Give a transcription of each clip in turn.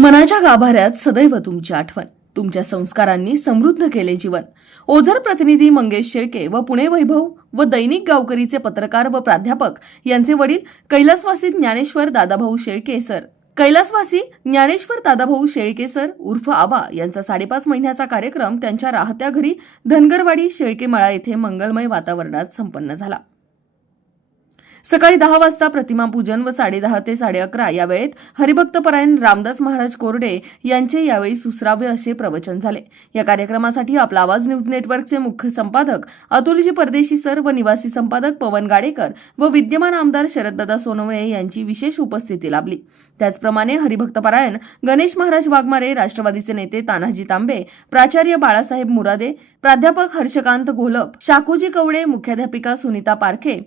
मनाच्या गाभाऱ्यात सदैव तुमची आठवण. तुमच्या संस्कारांनी समृद्ध केले जीवन. ओझर प्रतिनिधी मंगेश शेळके व पुणे वैभव व दैनिक गावकरीचे पत्रकार व प्राध्यापक यांचे वडील कैलासवासी ज्ञानेश्वर दादाभाऊ शेळके सर. कैलासवासी ज्ञानेश्वर दादाभाऊ शेळके सर उर्फ आबा यांचा साडेपाच महिन्याचा कार्यक्रम त्यांच्या राहत्या घरी धनगरवाडी शेळकेमाळा येथे मंगलमय वातावरणात संपन्न झाला. सकाळी दहा वाजता प्रतिमा पूजन व साडेदहा ते साडे अकरा या वेळेत हरिभक्तपरायण रामदास महाराज कोरडे यांचे यावेळी सुसराव्य असे प्रवचन झाले. या कार्यक्रमासाठी आपला आवाज न्यूज नेटवर्कचे मुख्य संपादक अतुलजी परदेशी सर व निवासी संपादक पवन गाडेकर व विद्यमान आमदार शरददादा सोनवणे यांची विशेष उपस्थिती लाभली. त्याचप्रमाणे हरिभक्तपरायण गणेश महाराज वाघमारे राष्ट्रवादीचे नेते तानाजी तांबे प्राचार्य बाळासाहेब मुरादे प्राध्यापक हर्षकांत घोलप शाकूजी कवडे मुख्याध्यापिका सुनीता पारखे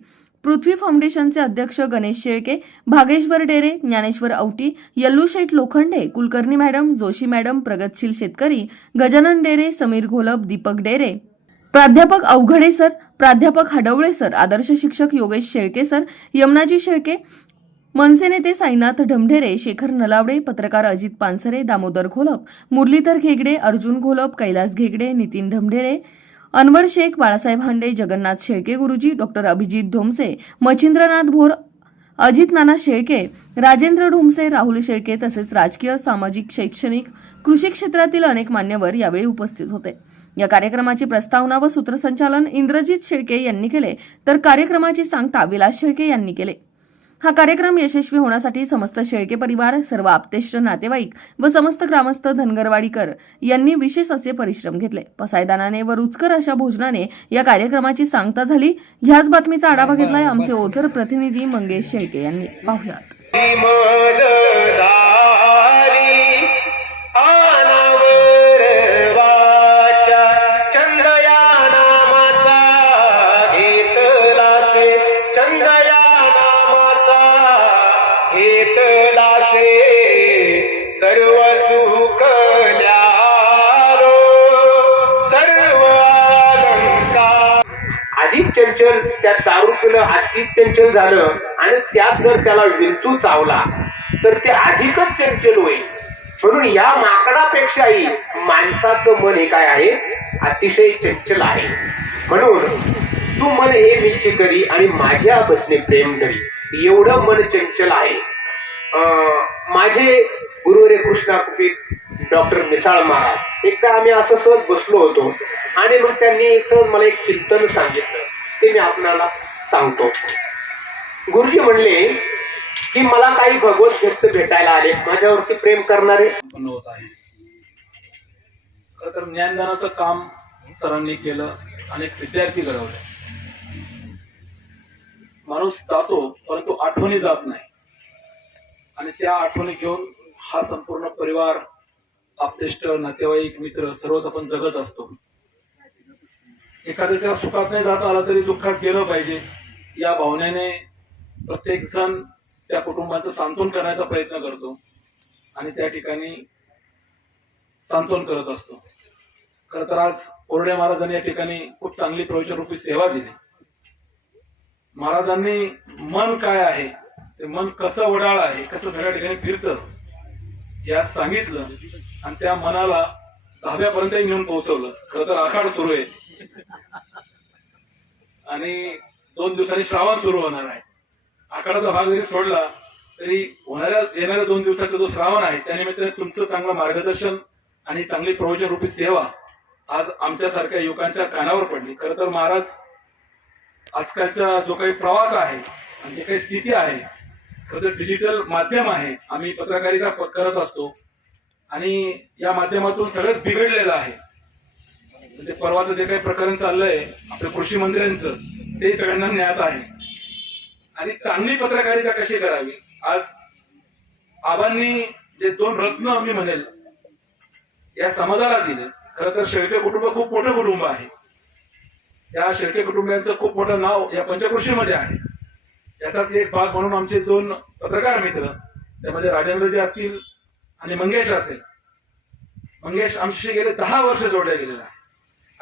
पृथ्वी फाउंडेशनचे अध्यक्ष गणेश शेळके भागेश्वर डेरे ज्ञानेश्वर औटी यल्लूशेठ लोखंडे कुलकर्णी मॅडम जोशी मॅडम प्रगतशील शेतकरी गजानन डेरे समीर घोलप दीपक डेरे. प्राध्यापक अवघडे सर प्राध्यापक हडवळे सर आदर्श शिक्षक योगेश शेळके सर यमुनाजी शेळके मनसे नेते साईनाथ ढमढेरे शेखर नलावडे पत्रकार अजित पानसरे दामोदर घोलप मुरलीधर घेगडे अर्जुन घोलप कैलास घेगडे नितीन ढमढेरे अनवर शेख बाळासाहेब हांडे जगन्नाथ शेळके गुरुजी डॉक्टर अभिजित धोमसे मच्छिंद्रनाथ भोर अजित नाना शेळके राजेंद्र ढोमसे राहुल शेळके तसेच राजकीय सामाजिक शैक्षणिक कृषी क्षेत्रातील अनेक मान्यवर यावेळी उपस्थित होते. या कार्यक्रमाची प्रस्तावना व सूत्रसंचालन इंद्रजित शेळके यांनी केले. तर कार्यक्रमाची सांगता विलास शेळके यांनी केले. हा कार्यक्रम यशस्वी होण्यासाठी समस्त शेळके परिवार सर्व आपतेष्ट नातेवाईक व समस्त ग्रामस्थ धनगरवाडीकर यांनी विशेष असे परिश्रम घेतले. पसायदानाने व रुचकर अशा भोजनाने या कार्यक्रमाची सांगता झाली. ह्याच बातमीचा आढावा घेतलाय आमचे ओथर प्रतिनिधी मंगेश शेळके यांनी. पाहुयात. चंचल त्या दारू पिलं चंचल झालं आणि त्यात जर त्याला विंचू चावला तर ते अधिकच चंचल होईल. म्हणून या माकडापेक्षाही माणसाचं मन हे काय आहे? अतिशय चंचल आहे. म्हणून तू मन हे विची करी आणि माझ्या बसने प्रेम करी एवढं मन चंचल आहे. अं, माझे गुरुवरे कृष्णा कुपीत डॉक्टर मिसाळ महाराज एकदा आम्ही असं सहज बसलो होतो आणि मग त्यांनी सहज मला एक चिंतन सांगितलं. ते मी आपणाला सांगतो. गुरुजी म्हणले की मला काही भगवत भक्त भेटायला आले. माझ्यावरती प्रेम करणारे होत आहे. खरं तर ज्ञानदानाचं काम सरांनी केलं अनेक विद्यार्थी घडवले. माणूस जातो परंतु आठवणी जात नाही. आणि त्या आठवणी घेऊन हा संपूर्ण परिवार आपतेष्ट नातेवाईक मित्र सर्वच आपण जगत असतो. एखाद्याच्या सुखात नाही जात आला तरी दुःखात गेलं पाहिजे. या भावनेने प्रत्येक जण त्या कुटुंबाचं सांत्वन करण्याचा प्रयत्न करतो आणि त्या ठिकाणी सांत्वन करत असतो. खरं तर आज कोरडे महाराजांनी या ठिकाणी खूप चांगली प्रवेशरूपी सेवा दिली. महाराजांनी मन काय आहे ते मन कसं वडाळ आहे कसं सगळ्या ठिकाणी फिरतं या सांगितलं आणि त्या मनाला दहाव्यापर्यंत नेऊन पोहोचवलं. खरं तर आखाड सुरू आहे. आणि दोन दिवसांनी श्रावण सुरू होणार आहे. आकाराचा भाग जरी सोडला तरी होणाऱ्या येणाऱ्या दोन दिवसाचा जो श्रावण आहे त्यानिमित्ताने तुमचं चांगलं मार्गदर्शन आणि चांगली प्रवचन रूपी सेवा आज आमच्यासारख्या युवकांच्या कानावर पडली. खरं तर महाराज आजकालचा जो काही प्रवास आहे आणि जे काही स्थिती आहे खरं तर डिजिटल माध्यम आहे आम्ही पत्रकारिता प- करत असतो. आणि या माध्यमातून सगळंच बिघडलेलं आहे. म्हणजे परवाचं जे काही प्रकरण चाललंय आपल्या कृषी मंत्र्यांचं ते सगळ्यांना ज्ञात आहे. आणि चांगली पत्रकारिता कशी करावी? आज आबांनी जे दोन रत्न मी म्हणेल या समाजाला दिले. खरं तर शेळके कुटुंब खूप मोठं कुटुंब आहे. या शेळके कुटुंबियांचं खूप मोठं नाव या पंचकृषीमध्ये आहे. याचाच एक भाग म्हणून आमचे दोन पत्रकार मित्र त्यामध्ये राजेंद्रजी असतील आणि मंगेश असेल. मंगेश आमच्याशी गेले दहा वर्ष जोडले गेलेला आहे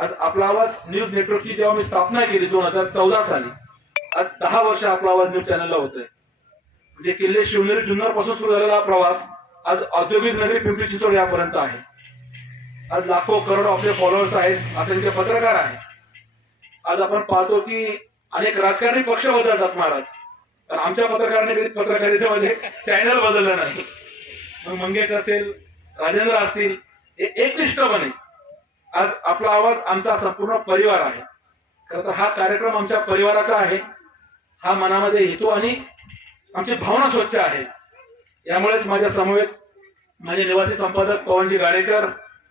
आज आपला आवाज न्यूज नेटवर्कची जेव्हा मी स्थापना केली दोन हजार चौदा साली आज दहा वर्ष आपला आवाज न्यूज चॅनलला होतोय. म्हणजे किल्ले शिवनेरी जुन्नरपासून सुरू झालेला हा प्रवास आज औद्योगिक नगरी पिंपरी चिंचवड यापर्यंत आहे. आज लाखो करोड आपले फॉलोअर्स आहेत असंख्य पत्रकार आहेत. आज आपण पाहतो की अनेक राजकारणी पक्ष बदलतात महाराज. तर आमच्या पत्रकारांनी कधी पत्रकारितेमध्ये चॅनल बदललं नाही. मग मंगेश असेल राजेंद्र असतील हे एकनिष्ठपणे आज आपला आवाज आमचा संपूर्ण परिवार आहे. खरं तर हा कार्यक्रम आमच्या परिवाराचा आहे. हा मनामध्ये येतो आणि आमची भावना स्वच्छ आहे. यामुळेच माझ्या समवेत माझे निवासी संपादक पवनजी गाडेकर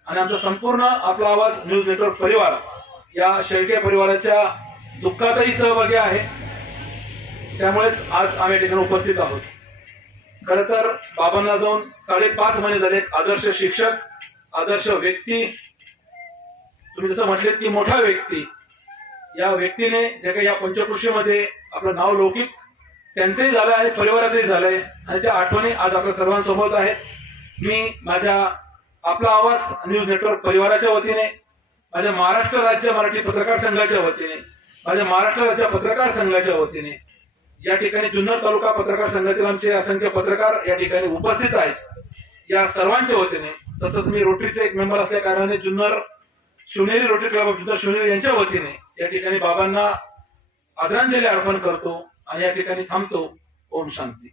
आणि आमचा संपूर्ण आपला आवाज न्यूज नेटवर्क परिवार या शेळके परिवाराच्या दुःखातही सहभागी आहे. त्यामुळेच आज आम्ही ठिकाणी उपस्थित आहोत. खरं तर बाबांना जाऊन साडेपाच महिने झाले आदर्श शिक्षक आदर्श व्यक्ती तुम्ही जसं म्हटले की मोठा व्यक्ती. या व्यक्तीने जे काही या पंचकृषीमध्ये आपलं नाव लौकिक त्यांचंही झालंय आणि परिवाराचंही झालंय. आणि त्या आठवणी आज आपल्या सर्वांसोबत आहेत. मी माझ्या आपला आवाज न्यूज नेटवर्क परिवाराच्या वतीने माझ्या महाराष्ट्र राज्य मराठी पत्रकार संघाच्या वतीने माझ्या महाराष्ट्र राज्य पत्रकार संघाच्या वतीने या ठिकाणी जुन्नर तालुका पत्रकार संघातील आमचे असंख्य पत्रकार या ठिकाणी उपस्थित आहेत. या सर्वांच्या वतीने तसंच मी रोटरीचे एक मेंबर असल्या कारणाने Junnar Shivneri rotary club of Shivneri यांच्या वतीने या ठिकाणी बाबांना आदरांजली अर्पण करतो आणि या ठिकाणी थांबतो. ओम शांती.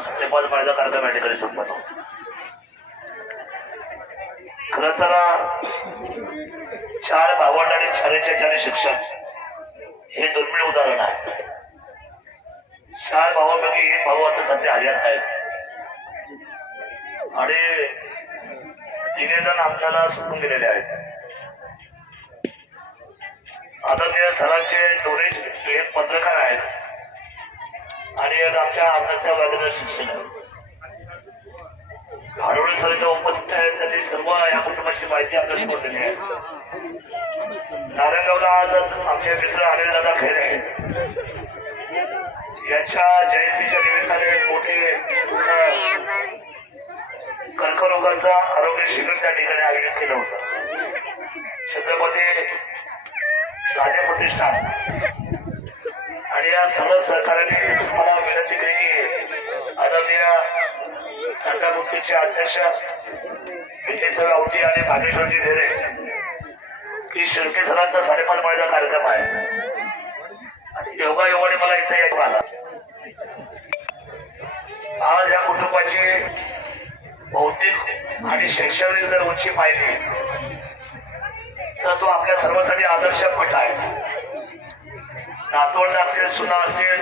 सत्यपाल माझा कार्यक्रम या ठिकाणी संपतो. खर तर चार भावंड आणि चारीचे चारी शिक्षक हे दुर्मिळ उदाहरण आहे. चार भावापैकी एक भाऊ आता सध्या हयात आहेत. आणि तिने जण आपल्याला सोडून गेलेले आहेत. आदरणीय सरांचे दोन्ही एक पत्रकार आहेत आणि एक आमच्या अभ्यासा शिक्षण आहे सर इथं उपस्थित आहेत त्यांनी सर्व या कुटुंबाची माहिती आपल्याला दिली आहे. नारायणगावला आज आमचे मित्र अनिल दादा खेरे यांच्या जयंतीच्या निमित्ताने मोठे कर्करोगाचं आरोग्य शिबिर त्या ठिकाणी आयोजित केलं होतं. छत्रपती राजा प्रतिष्ठान. आणि या सर्व सहकार्याने मला विनंती केली की आदरणीय तंटामुक्तीचे अध्यक्ष विजयसाहेब आवटी आणि भागेश्वरजी ढेरे ही शिर्के सरांचा साडेपाच महिन्याचा कार्यक्रम आहे. आणि योगा योगाने मला इथे यायचं आला. आज या कुटुंबाची भौतिक आणि शैक्षणिक जर उंची पाहिली तर तो आपल्या सर्वांसाठी आदर्श पट आहे. नातवंड असेल सुना असेल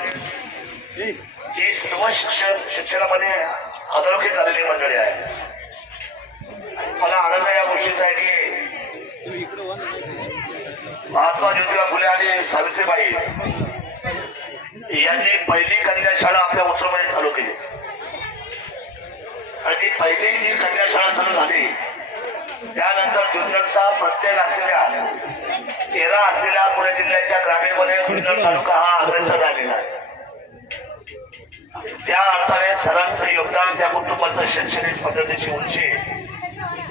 ही सर्व शिक्षण शिक्षणामध्ये अधोरेखित झालेली मंडळी आहे मला आनंद या गोष्टीचा आहे की महात्मा ज्योतिबा फुले आणि सावित्रीबाई यांनी पहिली कन्या शाळा आपल्या उत्तरमध्ये चालू केली. आणि ती पहिली जी कन्या शाळा झाली. त्यानंतर जुन्नरचा प्रत्येक असलेल्या तेरा असलेल्या पुणे जिल्ह्याच्या ग्रामीणमध्ये जुन्नर तालुका हा अग्रेसर राहिलेला आहे. त्या अर्थाने सरांचं योगदान त्या कुटुंबाचं शैक्षणिक पद्धतीची उंची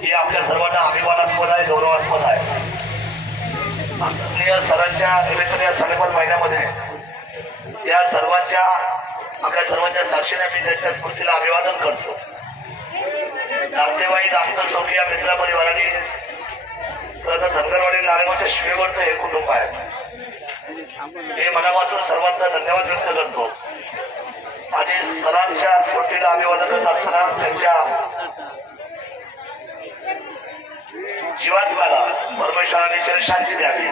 ही आपल्या सर्वांना अभिमानास्पद आहे गौरवास्पद आहे आदरणीय सरांच्या निमित्ताने या साडेपाच महिन्यामध्ये या सर्वांच्या आपल्या सर्वांच्या साक्षीने मी त्यांच्या स्मृतीला अभिवादन करतो. नातेवाईक आमचं चौकी या मित्र परिवाराने खरं तर धनगरवाडी नारेगावच्या शिवेवरचं हे कुटुंब आहे. हे मनापासून सर्वांचा धन्यवाद व्यक्त करतो. आणि सरांच्या स्मृतीला अभिवादन करत असताना त्यांच्या जीवात्म्याला परमेश्वराने शांती द्यावी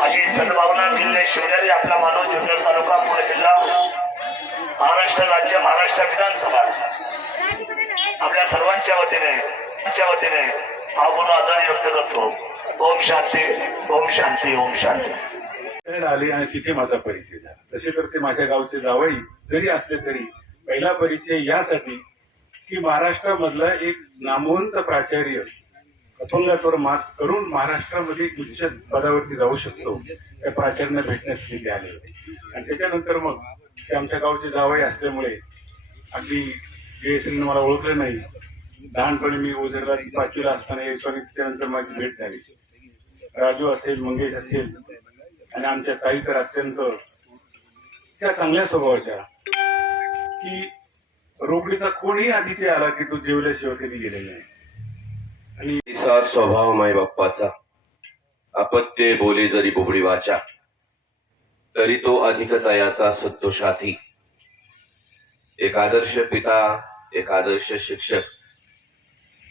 अशी सद्भावना किल्ले शिवनेरी आपला मानव जुन्नर तालुका पुणे जिल्हा महाराष्ट्र राज्य महाराष्ट्र विधानसभा. आपल्या सर्वांच्या वतीने च्या वतीने भावपूर्ण आदर व्यक्त करतो. ओम शांती ओम शांती ओम शांती. आली आणि तिथे माझा परिचय झाला. तसे तर ते माझ्या गावचे जावई जरी असले तरी पहिला परिचय यासाठी की महाराष्ट्रामधला एक नामवंत प्राचार्य अपंगात्वर मात करून महाराष्ट्रामध्ये उच्च पदावरती जाऊ शकतो त्या प्राचार्यांना भेटण्यासाठी तिथे आले होते. आणि त्याच्यानंतर मग ते आमच्या गावचे जावई असल्यामुळे अगदी बीएसएनने मला ओळखलं नाही. लहानपणी मी ओझरला पाचवीला असताना यायचो आणि माझी भेट झाली. राजू असेल मंगेश असेल आणि आमच्या ताई तर अत्यंत त्या चांगल्या स्वभावाच्या. की रोकडीचा कोणीही अतिथी आला की तो जेवल्याशिवाय कधी गेलेला नाही. आणि सार स्वभाव माई बाप्पाचा. अपत्ये बोले जरी बोबडी वाचा तरी तो अधिक सत्तोषाथी. एक आदर्श पिता एक आदर्श शिक्षक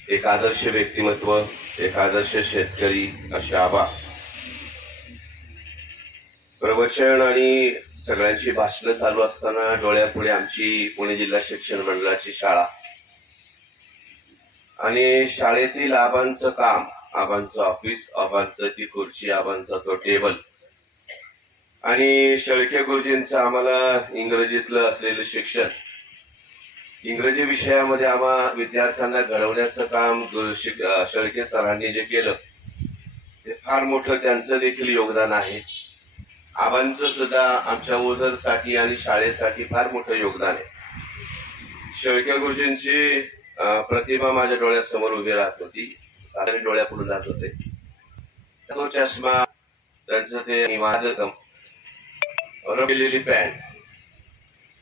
एक आदर्श व्यक्तिमत्व एक आदर्श शेतकरी असे आबा. प्रवचन आणि सगळ्यांची भाषणं चालू असताना डोळ्यापुढे आमची पुणे जिल्हा शिक्षण मंडळाची शाळा. आणि शाळेतील आबांचं काम आबांचं ऑफिस आबांचं ती खुर्ची आबांचा तो टेबल आणि शेळके गुरुजींचं आम्हाला इंग्रजीतलं असलेलं शिक्षण. इंग्रजी विषयामध्ये आम्हा विद्यार्थ्यांना घडवण्याचं काम शेळके सरांनी जे केलं ते फार मोठं त्यांचं देखील योगदान आहे. आबांचं सुद्धा आमच्या ओझरसाठी आणि शाळेसाठी फार मोठं योगदान आहे. शेळके गुरुजींची प्रतिमा माझ्या डोळ्यासमोर उभी राहत होती. साधारण डोळ्यापुढे जात होते. तो चष्मा त्यांचं ते माझं कम केलेली पॅन्ट.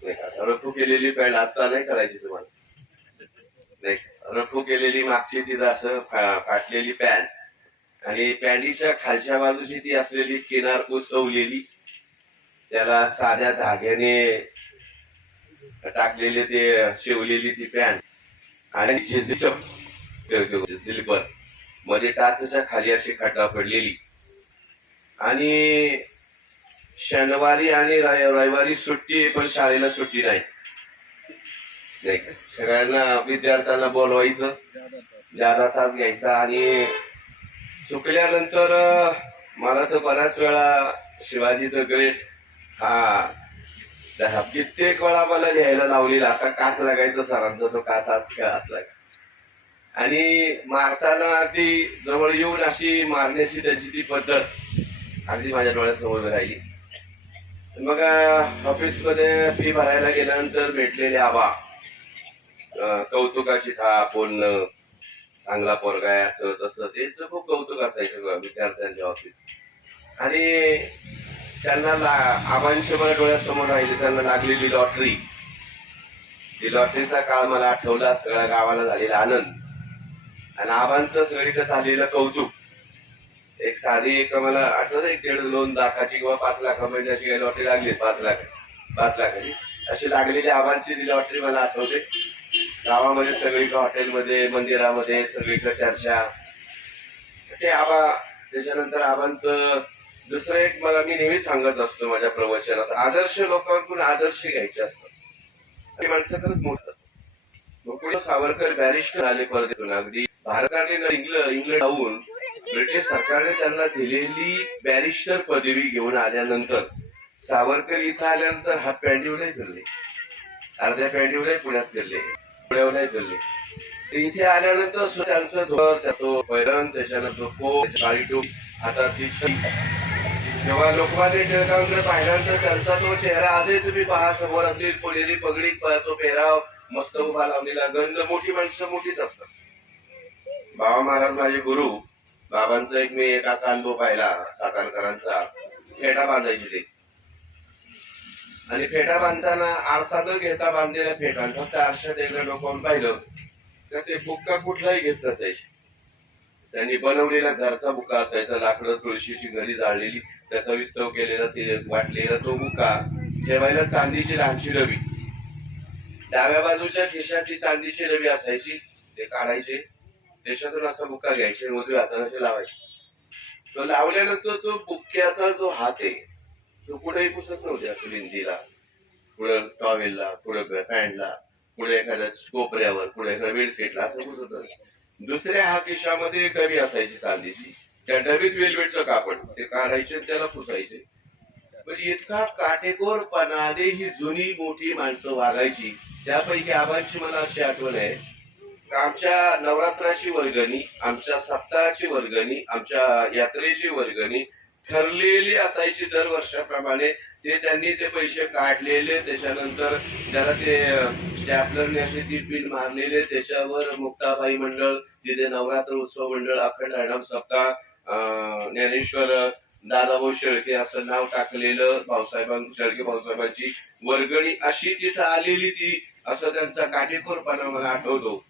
नाही का, रफू केलेली पॅन्ट आता नाही करायची तुम्हाला. नाही रफू केलेली मागची ती असं फा- फाटलेली पॅन्ट आणि पॅन्टीच्या खालच्या बाजूची ती असलेली किनार उसवलेली त्याला साध्या धाग्याने टाकलेले ते शिवलेली ती पॅन्ट आणि स्लिपरमध्ये टाचच्या खाली अशी खड्डा पडलेली. आणि शनिवारी आणि रविवारी सुट्टी पण शाळेला सुट्टी नाही. नाही का? सगळ्यांना विद्यार्थ्यांना बोलवायचं. जादा तास घ्यायचा आणि चुकल्यानंतर मला तर बऱ्याच वेळा शिवाजी द ग्रेट हा कित्येक वेळा मला लिहायला लावलेला असा कास लागायचा सरांचा तो कास आज असला. आणि मारताना अगदी जवळ येऊन अशी मारण्याची त्याची ती पद्धत अगदी माझ्या डोळ्यासमोर राहिली. मग ऑफिसमध्ये फी भरायला गेल्यानंतर भेटलेले आबा कौतुकाची था बोलणं चांगला पोरगा आहे असं तसं ते खूप कौतुक असायचं विद्यार्थ्यांच्या बाबतीत आणि त्यांना ला- आबांच्या मला डोळ्यासमोर राहिले त्यांना लागलेली लॉटरी ती लॉटरीचा काळ मला आठवला सगळ्या गावाला झालेला आनंद. आणि आबांचं सगळीकडे झालेलं कौतुक. एक साधी एक मला आठवत एक दीड दोन लाखाची किंवा पाच लाखामध्ये अशी काही लॉटरी लागली पाच लाख पाच लाखाची. अशी लागलेली आव्हानची ती लॉटरी मला आठवते. गावामध्ये सगळीकडे हॉटेलमध्ये मंदिरामध्ये सगळीकडे चर्चा. ते आबा त्याच्यानंतर आबांचं दुसरं एक मला मी नेहमी सांगत असतो माझ्या प्रवचनात आदर्श लोकांकडून आदर्श घ्यायचे असतात. ते माणसं खरंच मोठं सावरकर बॅरिस्टर आले परदेतून अगदी भारताने इंग्लंड इंग्लंड जाऊन ब्रिटिश सरकारने त्यांना दिलेली बॅरिस्टर पदवी घेऊन आल्यानंतर सावरकर इथं आल्यानंतर हा पॅन्टीवर फिरले. अर्ध्या पॅन्टीवर पुण्यात फिरले. पुण्यावरही फिरले. ते इथे आल्यानंतर त्यांचं धोर त्याचं पैरण त्याच्यानंतर कोट काळी हातातली जेव्हा लोकमान्य टिळकांकडे पाहिल्यानंतर त्यांचा तो चेहरा आजही तुम्ही पहा समोर असेल पुणेरी पगडी तो पेहराव मस्त उभा लावलेला गंध मोठी माणसं मोठीच असतात. बाबा महाराज माझे गुरु बाबांचा एक मी एक असा अनुभव पाहिला सातारकरांचा. फेटा बांधायची ते आणि फेटा बांधताना आरसा न घेता बांधलेल्या फेटा फक्त आरशात एकदा डोकावून पाहिलं तर ते बुक्का कुठलाही घेत नसायचे. त्यांनी बनवलेला घरचा बुक्का असायचा लाकडं तुळशीची घरी जाळलेली त्याचा विस्तव केलेला ते वाटलेला तो बुक्का ठेवायला चांदीची लहानशी रवी. डाव्या बाजूच्या खिशात ती चांदीची रवी असायची ते काढायचे. देशातून असा बुक्का घ्यायचे आणि उजव्या हाताने ते लावायचे. तो लावल्यानंतर तो बुक्क्याचा जो हात आहे तो कुठेही पुसत नव्हते असं भिंतीला पुढे टॉवेलला पुढे पॅन्टला पुढे एखाद्या कोपऱ्यावर पुढे एखाद्या बेडशीटला असं पुसत दुसऱ्या हा खिशामध्ये एक डबी असायची चांदीची. त्या डबीत वेलवेटचं कापड ते काढायचे आणि त्याला पुसायचे. पण इतका काटेकोरपणाने ही जुनी मोठी माणसं वागायची त्यापैकी आबांची मला अशी आठवण आहे. आमच्या नवरात्राची वर्गणी आमच्या सप्ताहाची वर्गणी आमच्या यात्रेची वर्गणी ठरलेली असायची दर वर्षाप्रमाणे. ते त्यांनी ते पैसे काढलेले त्याच्यानंतर त्याला ते स्टॅपलरने असे ती बिल मारलेले. त्याच्यावर मुक्ताबाई मंडळ तिथे नवरात्र उत्सव मंडळ अखंड अडम सप्ताह अं, ज्ञानेश्वर दादाभाऊ शेळके असं नाव टाकलेलं भाऊसाहेबां शेळके भाऊसाहेबांची वर्गणी अशी तिथं आलेली ती असं त्यांचा काटेकोरपणा मला आठवतो.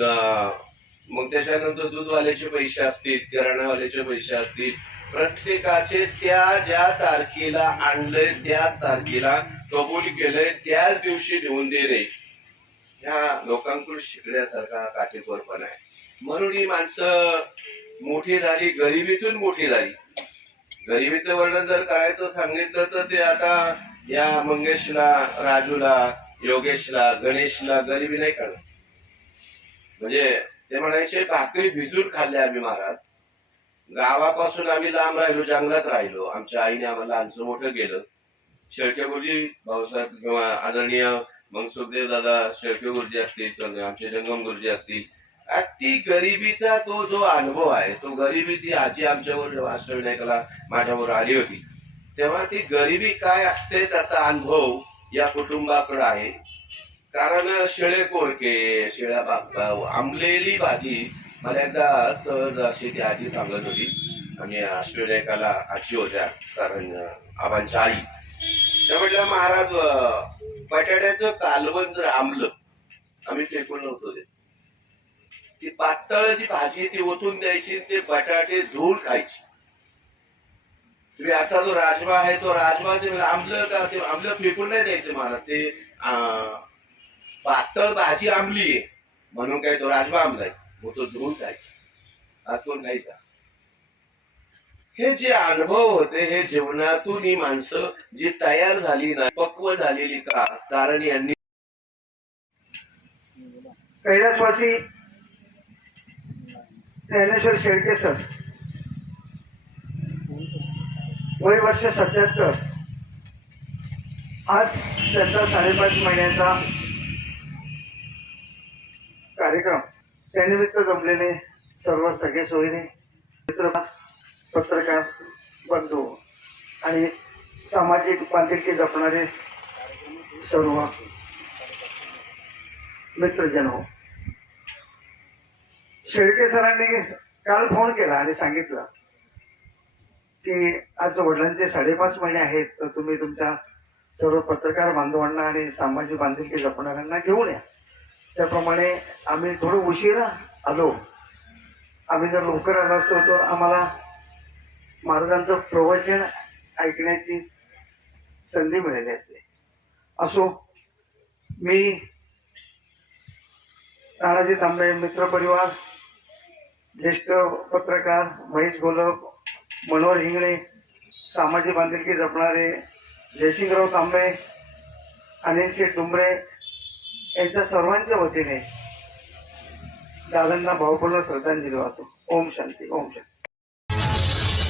मग त्याच्यानंतर दूधवाल्याचे पैसे असतील किराणावाल्याचे पैसे असतील प्रत्येकाचे त्या ज्या तारखेला आणलंय त्याच तारखेला कबूल केलंय त्याच दिवशी देऊन देणे. ह्या लोकांकडून शिकण्यासारखा काटेकोरपणा आहे. म्हणून ही माणसं मोठी झाली गरिबीतून मोठी झाली. गरिबीचं वर्णन जर करायचं सांगितलं तर ते आता या मंगेशला राजूला योगेशला गणेशला गरिबी नाही करणार. म्हणजे ते म्हणायचे भाकरी भिजून खाल्ल्या आम्ही महाराज. गावापासून आम्ही लांब राहिलो जंगलात राहिलो. आमच्या आईने आम्हाला लहानचं मोठं केलं. शेळके गुरुजी भाऊसाहेब किंवा आदरणीय मग सुखदेव दादा शेळके गुरुजी असतील आमचे जंगम गुरुजी असतील. ती गरिबीचा तो जो अनुभव आहे तो गरिबी ती आजी आमच्यावर अष्टविनायकाला माझ्यावर आली होती. तेव्हा ती गरिबी काय असते त्याचा अनुभव या कुटुंबाकडे आहे. कारण शेळे कोळके शेळ्या बाग आंबलेली भाजी. मला एकदा सहज अशी ती आजी सांगत होती. आणि अष्टविनायकाला आजी होत्या कारण आबांच्या आई. त्या म्हटलं महाराज बटाट्याचं कालवण जर आंबलं आम्ही टेकून नव्हतो ते ती पातळ जी भाजी ती ओतून द्यायची ते बटाटे धुवून खायची. तुम्ही आता जो राजमा आहे तो राजमा ते आंबलं का ते आंबलं फेकून नाही द्यायचं महाराज? ते अं, पातळ भाजी आंबली. आहे म्हणून काय तो राजवा आंबलाय. मग तो धुवून खायचा. आज कोण खायचा हे जे अनुभव होते हे जीवनातून ही माणसं जी तयार झाली ना पक्व झालेली का? कारण यांनी कैलासवासी ज्ञानेश्वर शेळके सर वय वर्ष सत्याहत्तर. आज त्यांचा साडेपाच महिन्याचा कार्यक्रम. त्यानिमित्त जमलेले सर्व सगळे सोयीने मित्र पत्रकार बंधू आणि सामाजिक बांधिलकी जपणारे सर्व मित्रजन हो. शेळके सरांनी काल फोन केला आणि सांगितलं की आज वडिलांचे साडेपाच महिने आहेत तर तुम्ही तुमच्या सर्व पत्रकार बांधवांना आणि सामाजिक बांधिलकी जपणाऱ्यांना घेऊन या. त्याप्रमाणे आम्ही थोडं उशिरा आलो. आम्ही जर लवकर आलो असतो तर आम्हाला महाराजांचं प्रवचन ऐकण्याची संधी मिळाली असते. असो मी तानाजी तांबे मित्र परिवार ज्येष्ठ पत्रकार महेश गोलप मनोहर हिंगणे सामाजिक बांधिलकी जपणारे जयसिंगराव तांबे अनिल शेठ डुंबरे यांच्या सर्वांच्या वतीने दादांना भावपूर्ण श्रद्धांजली वाहतो. ओम शांती ओम शांती.